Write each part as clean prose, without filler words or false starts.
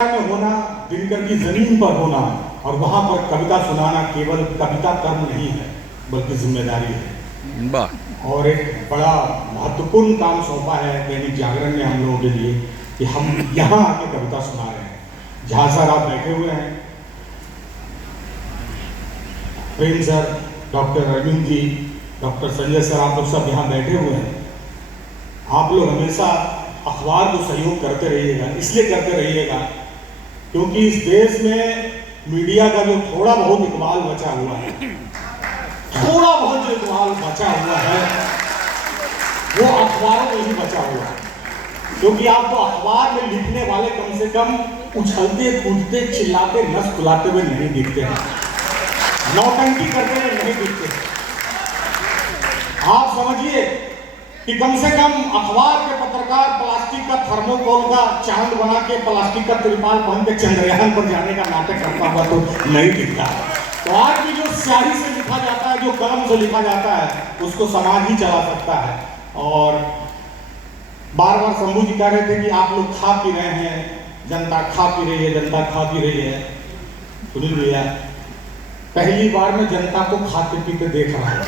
में होना, दिनकर की जमीन पर होना और वहां पर कविता सुनाना केवल कविता कर्म नहीं है बल्कि जिम्मेदारी है। और एक बड़ा महत्वपूर्ण काम सौंपा है दैनिक जागरण ने हम लोगों के लिए कि हम यहाँ आके कविता सुना रहे हैं। जहाँ सर आप बैठे हुए हैं, प्रेम sir, doctor Arvind ji, doctor Sanjay sir, आप लोग सब यहाँ बैठे हुए हैं। आप लोग हमेशा अखबार को सहयोग करते रहिएगा, इसलिए करते रहिएगा क्योंकि इस देश में मीडिया का जो थोड़ा बहुत इकबाल बचा हुआ है, थोड़ा बहुत जो इकबाल बचा हुआ है वो अखबारों में ही बचा हुआ है। क्योंकि आप तो अखबार में लिखने वाले कम से कम उछलते कूदते चिल्लाते नस फुलाते हुए नहीं दिखते हैं, नौटंकी करते हुए नहीं दिखते। आप समझिए कि कम से कम अखबार के पत्रकार प्लास्टिक का थर्मोकोल का चांद बना के प्लास्टिक का त्रिपाल पहन के चंद्रयान पर जाने का नाटक करता हुआ तो नहीं दिखता। तो आज भी जो स्याही से लिखा जाता है, जो कलम से लिखा जाता है, उसको समाज ही चला सकता है। और बार बार शंभू जी कह रहे थे कि आप लोग खा पी रहे हैं, जनता खा पी रही है, जनता खा पी रही है। सुनिए भैया, पहली बार में जनता को खाते पीते देख रहा हूं।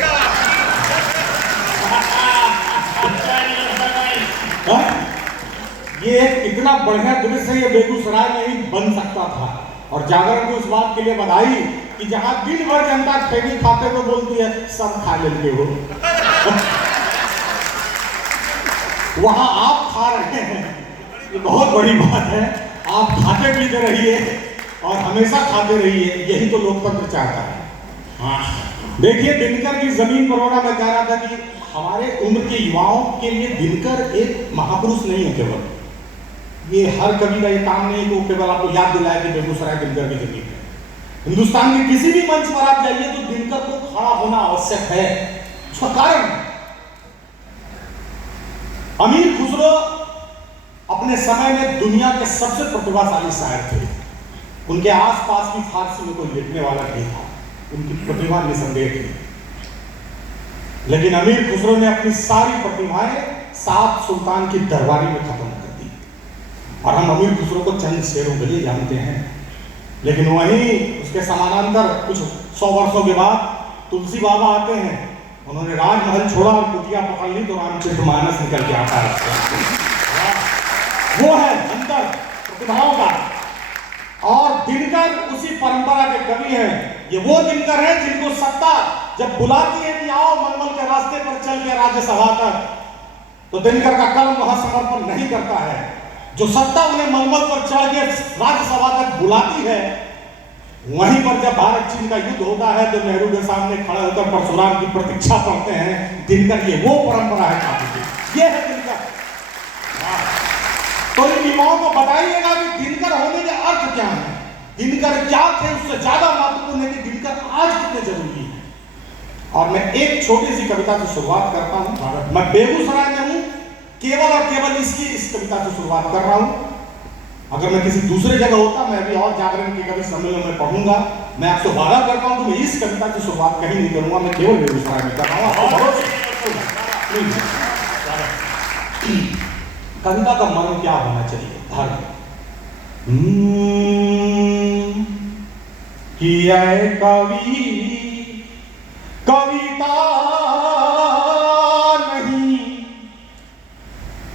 ये इतना बढ़िया दृश्य ये बेगूसराय में ही बन सकता था। और जागरण को इस बात के लिए बधाई कि जहां दिन भर जनता ठेली खाते हुए बोलती है सब खा लेते हो, वहां आप खा रहे हैं, ये बहुत बड़ी बात है। आप खाते पीते रहिए और हमेशा खाते रहिए, यही तो लोकतंत्र चाहता है। देखिए, दिनकर की जमीन पर होना, मैं कह रहा था कि हमारे उम्र के युवाओं के लिए दिनकर एक महापुरुष नहीं है केवल। ये हर कवि का ये काम नहीं है कि वो केवल आपको याद दिलाए कि बेगूसराय दिनकर की जमीन है। हिंदुस्तान के किसी भी मंच पर आप जाइए तो दिनकर को खड़ा होना आवश्यक है। उसका कारण, अमीर खुसरो अपने समय में दुनिया के सबसे प्रतिभाशाली शायर थे। उनके आसपास की फारसी में कोई लिखने वाला नहीं था, उनकी प्रतिभा निसंदेह थी। लेकिन अमीर खुसरो ने अपनी सारी प्रतिभाएं सात सुल्तान की दरबारी में खत्म कर दी। और हम अमीर खुसरो को चंद शेरों के लिए जानते हैं। लेकिन वहीं उसके समानांतर कुछ 100 वर्षों के बाद तुलसी बाबा आते हैं। उन्होंने राजमहल छोड़ा और कुटिया पकड़ ली तो रामचरितमानस निकल के आता है। वो है अंतर प्रतिभाओं का। और दिनकर उसी परंपरा के कवि हैं। ये वो दिनकर हैं जिनको सत्ता जब बुलाती है कि आओ मलमल के रास्ते पर चल के राज्यसभा तक, तो दिनकर का कलम वहां समर्पण नहीं करता है। जो सत्ता उन्हें मलमल पर चढ़ के राज्यसभा तक बुलाती है, वहीं पर जब भारत चीन का युद्ध होता है तो नेहरू के सामने खड़े होकर परशुराम की प्रतीक्षा करते हैं। दिनकर, ये वो परंपरा है काफी, ये है दिनकर। तो इन युवाओं को बताइएगा कि दिनकर होने के अर्थ क्या है, दिनकर क्या थे, उससे ज्यादा महत्वपूर्ण है कि दिनकर आज कितने जरूरी है। और मैं एक छोटी सी कविता से शुरुआत करता हूं। मैं बेगूसराय में हूं, केवल और केवल इस कविता से शुरुआत कर रहा हूं। अगर मैं किसी दूसरे जगह होता, मैं अभी और जागरण के कवि सम्मेलन में पढ़ूंगा। मैं आपसे वादा करता हूं कि मैं इस कविता की शुरुआत कहीं नहीं करूंगा, मैं केवल बेगूसराय में कर रहा हूं। कविता का मन क्या होना चाहिए? धर्म किया कवि कविता नहीं,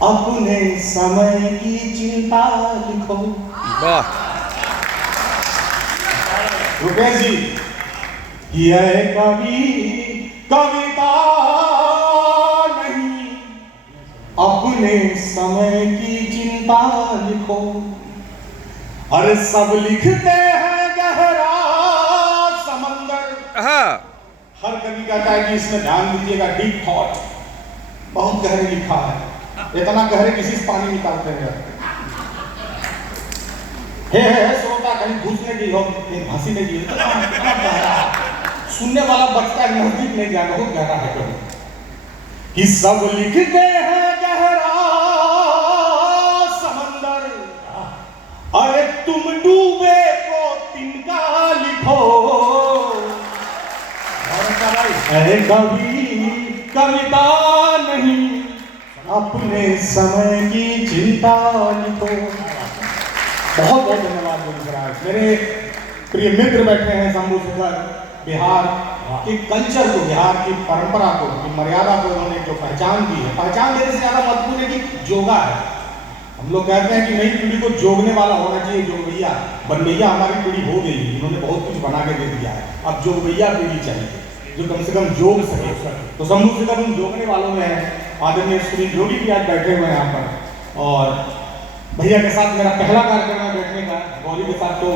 अपने समय की चिंता लिखो। रुपेश जी, किया कवि कविता नहीं, अपने समय की चिंता लिखो। अरे सब लिखते हैं गहरा समंदर। हर कवि कहता है कि इसमें ध्यान दीजिएगा, डीप थॉट, बहुत गहरे लिखा है। इतना गहरे किसी से पानी निकालते हैं। हे श्रोता, कहीं घुसने की हो, हंसी नहीं की, सुनने वाला बचता है, नजदीक नहीं जाना, बहुत गहरा है कवि। कि सब लिखते हैं गहरा समंदर, अरे तुम डूबे को तिनका लिखो। अरे कवि कविता नहीं, अपने समय की चिंता लिखो। बहुत बहुत धन्यवाद बेगूसराय। मेरे प्रिय मित्र बैठे हैं शंभू शेखर, बिहार के कल्चर को, बिहार की परंपरा को, की मर्यादा को उन्होंने जो पहचान दी है, पहचान देने से ज़्यादा महत्वपूर्ण है कि जोगा है। हम लोग कहते हैं कि नई पीढ़ी को जोगने वाला होना चाहिए। जोगैया बनवैया हमारी पीढ़ी हो गई, इन्होंने बहुत कुछ बना के दे दिया है। अब जोगैया पीढ़ी चाहिए जो कम से कम जोग सके। तो शंभू शेखर उन जोगने वालों में है। आदरणीय श्री जोगी भी आज बैठे हुए हैं यहाँ पर, और भैया के साथ मेरा पहला कार्यक्रम है बैठने का। गौरी के साथ तो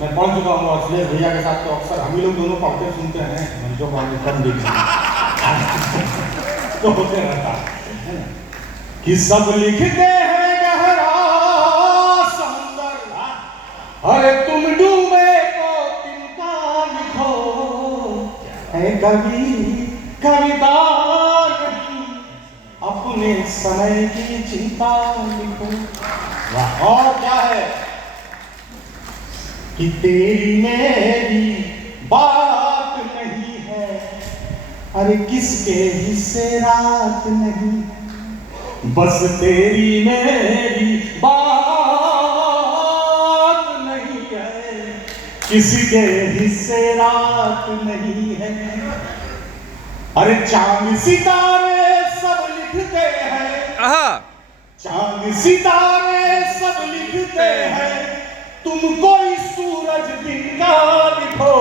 मैं पढ़ चुका हूँ, और सुरेश भैया के साथ तो अक्सर हम ही लोग दोनों पढ़ते सुनते हैं, मंचों पर कम देखते तो होते रहता है कि सब लिखते हैं गहरा समुंदर, अरे तुम डूबे को तिनका लिखो, है कभी कविता नहीं, अपने समय की चिंता लिखो। और क्या है कि तेरी मेरी बात नहीं है, अरे किसके हिस्से रात नहीं, बस तेरी मेरी बात नहीं है, किसी के हिस्से रात नहीं है। अरे चांद सितारे सब लिखते हैं, चांद सितारे सब लिखते हैं, तुम कोई सूरज दिन का लिखो,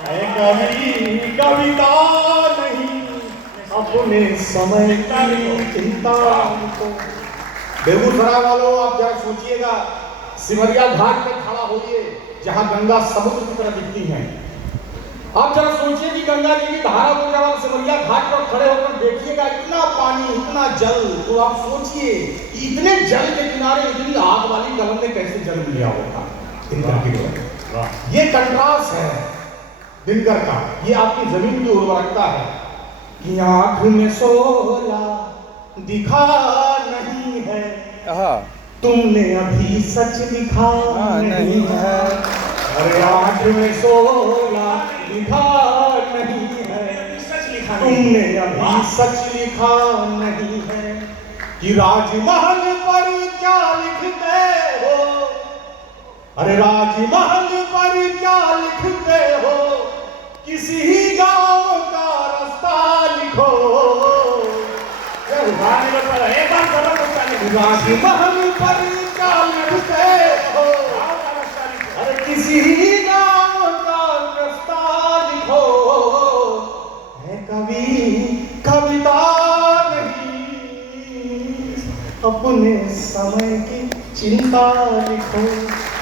है कभी कविता नहीं, अपने समय की चिंता लिखो। बेगूसराय वालों, आप जरा सोचिएगा, सिमरिया घाट में खड़ा होइए जहां गंगा समुद्र की तरह दिखती है। आप जरा सोचिए कि गंगा जी की धारा को जब आप सिमरिया घाट पर खड़े होकर देखिएगा, इतना पानी, इतना जल, तो आप सोचिए इतने जल के किनारे इतनी आग वाली कलम ने कैसे जल लिया होगा दिनकर की वजह। ये कंट्रास्ट है दिनकर का, ये आपकी जमीन की उर्वरकता है कि आंख में सोला दिखा नहीं है, तुमने अभी सच लिखा नहीं है, अरे आंख में सोला लिखा नहीं है, तुमने अभी सच लिखा नहीं है, कि राजमहल पर क्या लिखते हो, अरे राजमहल पर क्या लिखते हो, किसी गांव का रास्ता लिखो। राजमहल पर क्या लिखते हो, अरे किसी गांव का रास्ता लिखो, है कभी कविता नहीं, अपने समय की चिंता लिखो,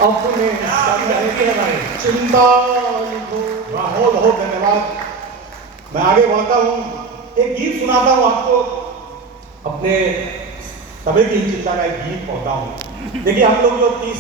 अपने समय की चिंता लिखो। बहुत बहुत धन्यवाद। मैं आगे बढ़ता हूँ, एक गीत सुनाता हूँ आपको, अपने समय की चिंता का एक गीत पढ़ता हूँ। देखिए हम लोग जो 30